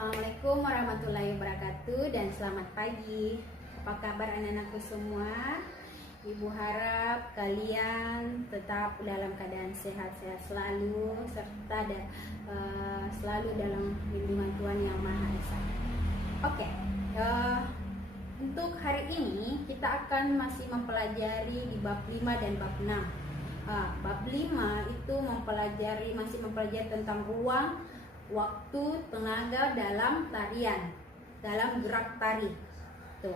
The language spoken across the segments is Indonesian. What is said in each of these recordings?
Assalamualaikum warahmatullahi wabarakatuh dan selamat pagi. Apa kabar anak-anakku semua? Ibu harap kalian tetap dalam keadaan sehat-sehat selalu serta selalu dalam lindungan Tuhan Yang Maha Esa. Oke, untuk hari ini kita akan masih mempelajari di bab 5 dan bab 6. Bab 5 itu masih mempelajari tentang ruang, waktu, tenaga dalam tarian, dalam gerak tari. Tuh.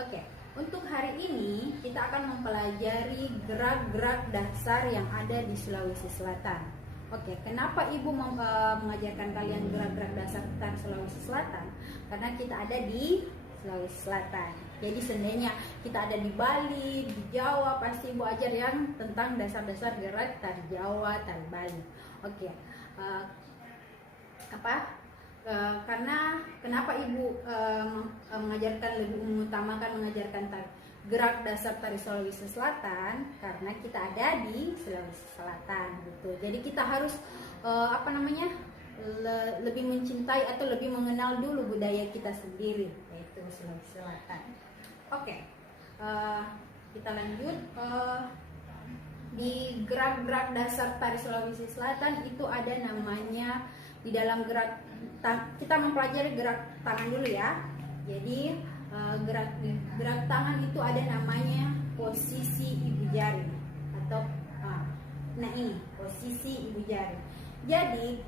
Oke, untuk hari ini kita akan mempelajari gerak-gerak dasar yang ada di Sulawesi Selatan. Oke, kenapa Ibu mengajarkan kalian gerak-gerak dasar tari Sulawesi Selatan? Karena kita ada di Sulawesi Selatan. Jadi seandainya kita ada di Bali, di Jawa, pasti Ibu ajar yang tentang dasar-dasar gerak tari Jawa, tari Bali. Oke. Karena kenapa Ibu mengutamakan mengajarkan gerak dasar tari Sulawesi Selatan? Karena kita ada di Sulawesi Selatan, gitu. Jadi kita harus lebih mencintai atau lebih mengenal dulu budaya kita sendiri, yaitu Sulawesi Selatan. Oke, kita lanjut. Di gerak-gerak dasar tari Sulawesi Selatan itu ada namanya, di dalam gerak kita mempelajari gerak tangan dulu ya. Jadi gerak tangan itu ada namanya posisi ibu jari atau ini posisi ibu jari. Jadi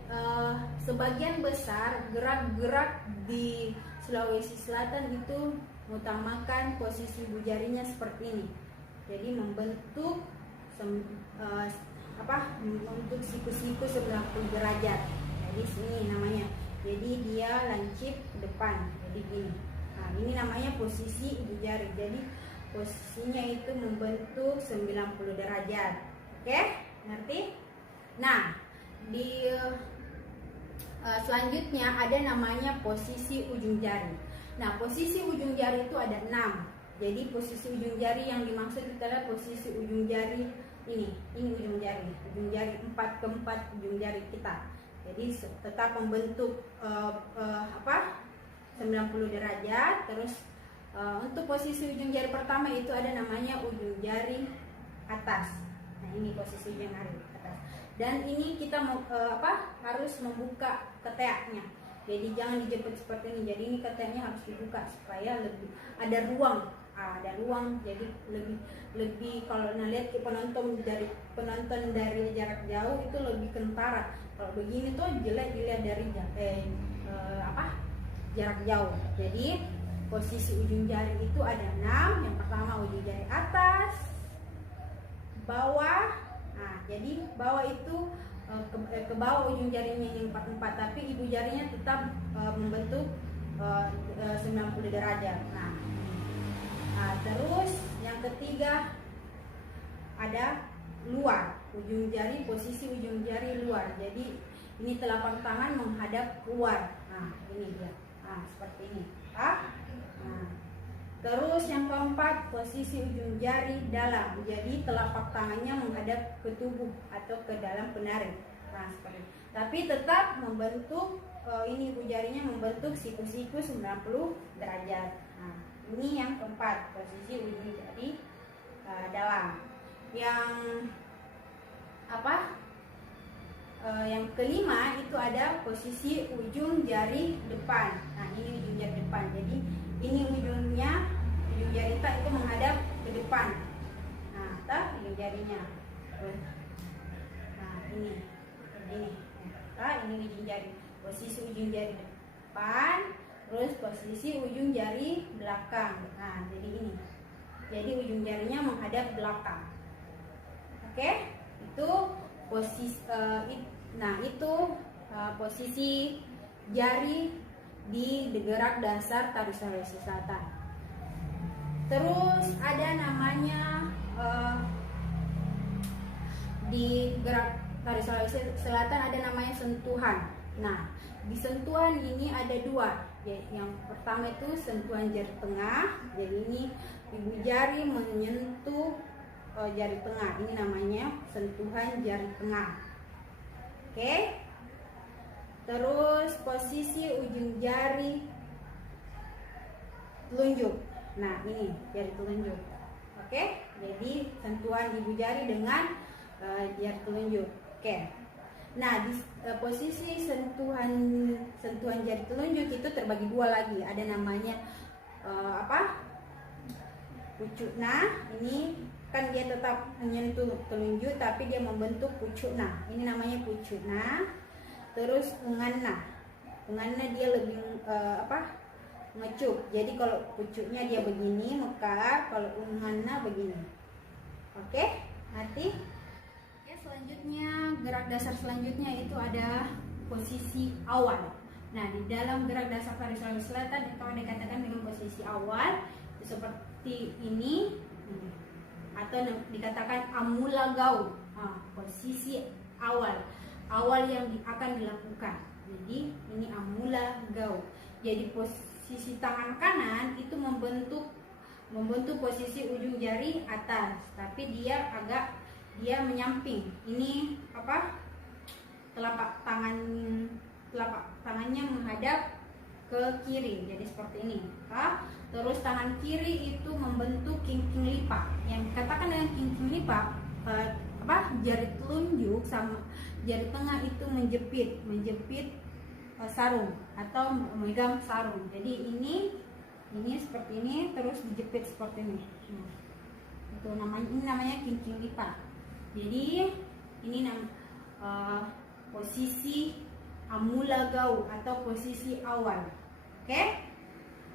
sebagian besar gerak-gerak di Sulawesi Selatan itu mengutamakan posisi ibu jarinya seperti ini. Jadi membentuk membentuk siku-siku 90 derajat. Di sini namanya. Jadi dia lancip ke depan. Jadi gini. Nah, ini namanya posisi ibu jari. Jadi posisinya itu membentuk 90 derajat. Oke? Ngerti? Nah, di selanjutnya ada namanya posisi ujung jari. Nah, posisi ujung jari itu ada 6. Jadi posisi ujung jari yang dimaksud adalah posisi ujung jari ini ujung jari 4 ke 4 ujung jari kita. Jadi tetap membentuk 90 derajat. Terus untuk posisi ujung jari pertama itu ada namanya ujung jari atas. Nah, ini posisi ujung jari atas. Dan ini kita harus membuka keteknya. Jadi jangan dijepit seperti ini. Jadi ini keteknya harus dibuka supaya lebih ada ruang. Ada ruang, jadi lebih kalau lihat penonton dari jarak jauh itu lebih kentara. Kalau begini tuh jelek dilihat dari jarak jauh. Jadi posisi ujung jari itu ada 6. Yang pertama ujung jari atas, bawah. Nah, jadi bawah itu ke bawah ujung jarinya yang 4 tapi ibu jarinya tetap membentuk 90 derajat. Nah, terus yang ketiga ada luar, ujung jari, posisi ujung jari luar. Jadi ini telapak tangan menghadap keluar. Nah, ini dia. Nah, seperti ini. Nah, terus yang keempat posisi ujung jari dalam. Jadi telapak tangannya menghadap ke tubuh atau ke dalam penari. Nah, seperti ini. Tapi tetap membentuk ini ibu jarinya membentuk siku-siku 90 derajat. Nah, ini yang keempat, posisi ujung jari dalam. Yang kelima itu ada posisi ujung jari depan. Nah, ini ujung jari depan. Jadi ini ujung jari kita itu menghadap ke depan. Nah, ujung jarinya. Nah, ini ujung jari. Posisi ujung jari depan. Terus posisi ujung jari belakang. Nah, jadi ini. Jadi ujung jarinya menghadap belakang. Oke? Itu posisi posisi jari di gerak dasar tari Sulawesi Selatan. Terus ada namanya di gerak tari Sulawesi Selatan ada namanya sentuhan. Nah, di sentuhan ini ada 2. Yang pertama itu sentuhan jari tengah. Jadi ini ibu jari menyentuh jari tengah. Ini namanya sentuhan jari tengah. Oke. Terus posisi ujung jari telunjuk. Nah, ini jari telunjuk. Oke, jadi sentuhan ibu jari dengan jari telunjuk. Oke. Nah, di posisi sentuhan jari telunjuk itu terbagi dua lagi. Ada namanya pucuk. Nah, ini kan dia tetap menyentuh telunjuk tapi dia membentuk pucuk. Nah, ini namanya pucuk. Nah, terus ungana dia lebih ngecup. Jadi kalau pucuknya dia begini mekar, kalau ungana begini. Oke, nanti ya, selanjutnya gerak dasar selanjutnya itu ada posisi awal. Nah, di dalam gerak dasar tari Sulawesi Selatan itu ada dikatakan dengan posisi awal seperti ini, atau dikatakan amula gau. Posisi awal yang akan dilakukan. Jadi ini amula gau. Jadi posisi tangan kanan itu membentuk posisi ujung jari atas, tapi dia menyamping. Ini telapak tangannya menghadap ke kiri. Jadi seperti ini. Terus tangan kiri itu membentuk kingking lipat. Yang dikatakan dengan kingking lipat, jari telunjuk sama jari tengah itu menjepit sarung atau memegang sarung. Jadi ini seperti ini, terus dijepit seperti ini. Itu namanya kingking lipat. Jadi ini posisi amula gau atau posisi awal. Oke?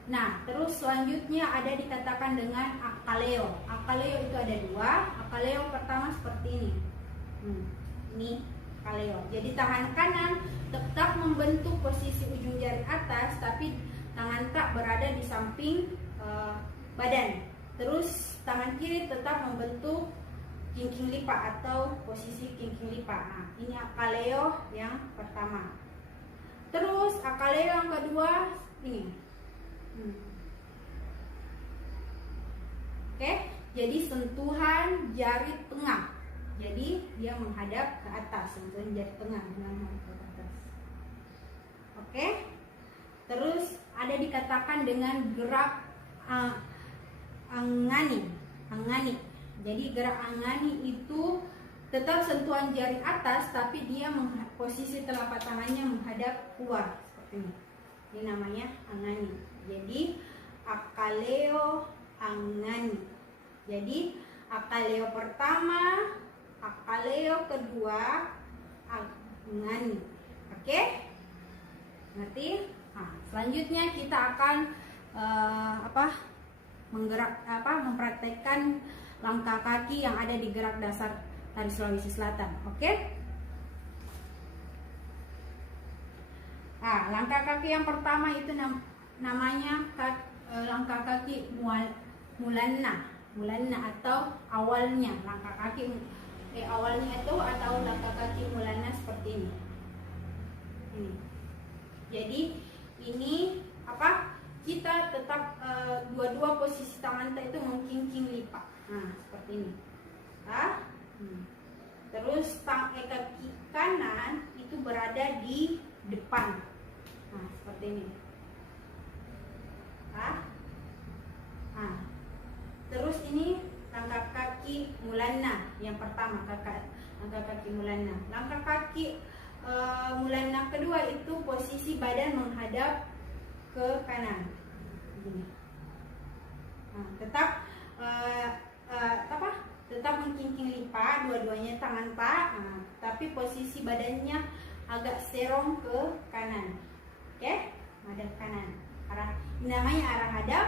Nah, terus selanjutnya ada dikatakan dengan akaleo. Akaleo itu ada dua. Akaleo pertama seperti ini. Ini akaleo. Jadi tangan kanan tetap membentuk posisi ujung jari atas, tapi tangan tak berada di samping badan. Terus tangan kiri tetap membentuk kingking lipat atau posisi kingking lipat. Nah, ini akaleo yang pertama. Terus akaleo yang kedua ini. Oke, jadi sentuhan jari tengah. Jadi dia menghadap ke atas, sentuhan jari tengah menghadap ke atas. Oke. Terus ada dikatakan dengan gerak angani. Jadi gerak angani itu tetap sentuhan jari atas, tapi dia posisi telapak tangannya menghadap keluar seperti ini. Ini namanya angani. Jadi akaleo angani. Jadi akaleo pertama, akaleo kedua, angani. Oke? Ngerti? Nah, selanjutnya kita akan mempraktekkan langkah kaki yang ada di gerak dasar tari Sulawesi Selatan. Oke? Nah, langkah kaki yang pertama itu namanya langkah kaki mulanna atau awalnya. Langkah kaki awalnya itu atau langkah kaki mulanna seperti ini. Jadi ini kita tetap dua-dua posisi tangan itu mengkingking lipat. Nah, seperti ini. Terus kaki kanan itu berada di depan. Nah, seperti ini. Terus ini langkah kaki mulanna yang pertama, langkah kaki mulanna. Langkah kaki mulanna kedua itu posisi badan menghadap ke kanan. Begini. Tetap mengkingking lipat dua-duanya tangan Pak. Tapi posisi badannya agak serong ke kanan. Oke? Hadap kanan. Ini namanya arah hadap,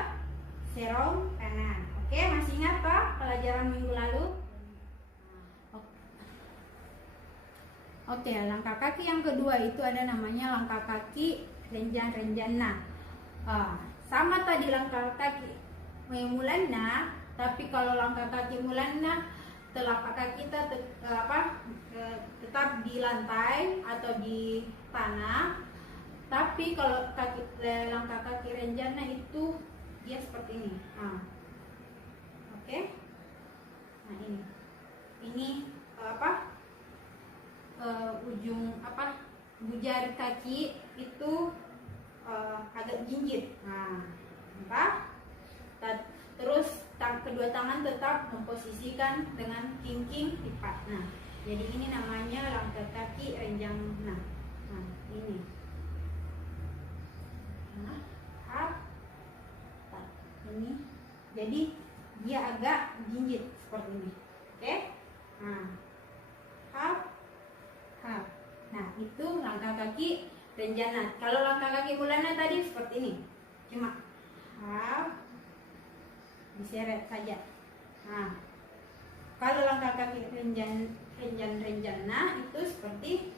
serong kanan. Oke, masih ingat Pak pelajaran minggu lalu? Oke, langkah kaki yang kedua itu ada namanya langkah kaki renjana. Sama tadi langkah kaki mulanna, tapi kalau langkah kaki mulanna telapak kaki kita tetap di lantai atau di tanah. Tapi kalau langkah kaki renjana itu dia seperti ini. Oke. Nah, ini ujung ibu jari kaki itu agak jinjit. Nah, apa? Terus kedua tangan tetap memposisikan dengan kingking lipat. Nah, jadi ini namanya langkah kaki renjang. Nah ini. Nah, ini. Jadi dia agak jinjit seperti ini. Oke? Nah, Nah, itu langkah kaki renjana. Kalau langkah kaki mulana tadi seperti ini. Cuma diseret saja. Nah, kalau langkah kaki renjana itu seperti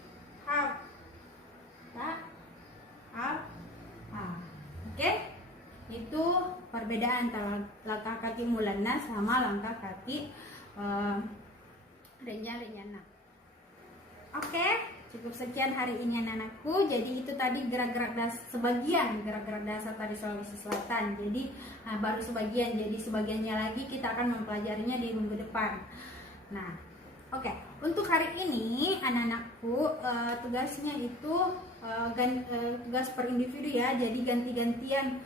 Oke? Itu perbedaan antara langkah kaki mulana sama langkah kaki renjana. Oke, cukup sekian hari ini anak-anakku. Jadi itu tadi sebagian gerak-gerak dasar tari Sulawesi Selatan. Jadi baru sebagian. Jadi sebagiannya lagi kita akan mempelajarinya di minggu depan. Nah, oke. Untuk hari ini anak-anakku tugasnya itu tugas per individu ya. Jadi ganti-gantian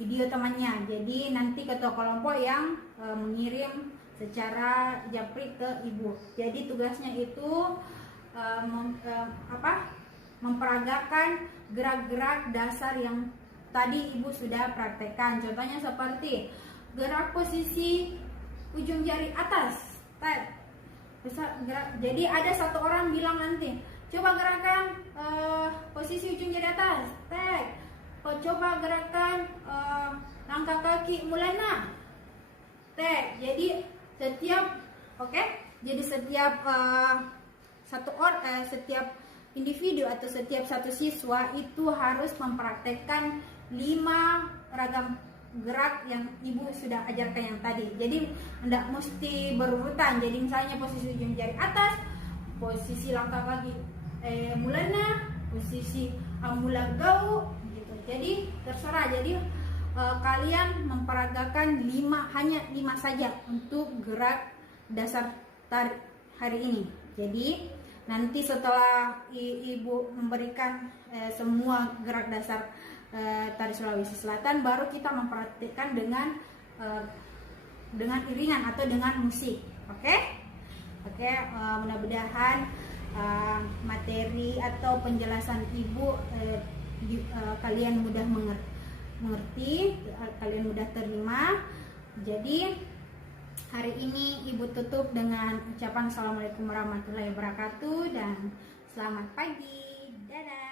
video temannya. Jadi nanti ketua kelompok yang mengirim secara japri ke ibu. Jadi tugasnya itu memperagakan gerak-gerak dasar yang tadi ibu sudah praktekkan. Contohnya seperti gerak posisi ujung jari atas, tap. Jadi ada satu orang bilang nanti, coba gerakan posisi ujung jari atas, tap. Coba gerakan langkah kaki mulana, tap. Jadi setiap setiap individu atau setiap satu siswa itu harus mempraktekkan 5 ragam gerak yang ibu sudah ajarkan yang tadi. Jadi tidak mesti berurutan. Jadi misalnya posisi ujung jari atas, posisi langkah kaki mulana, posisi amula gau gitu. Jadi terserah. Jadi kalian memperagakan hanya 5 saja untuk gerak dasar tarik hari ini. Jadi nanti setelah ibu memberikan semua gerak dasar tari Sulawesi Selatan, baru kita mempraktikkan dengan iringan atau dengan musik. Oke, mudah-mudahan materi atau penjelasan ibu kalian mudah mengerti, kalian mudah terima. Jadi hari ini ibu tutup dengan ucapan assalamualaikum warahmatullahi wabarakatuh dan selamat pagi. Dadah.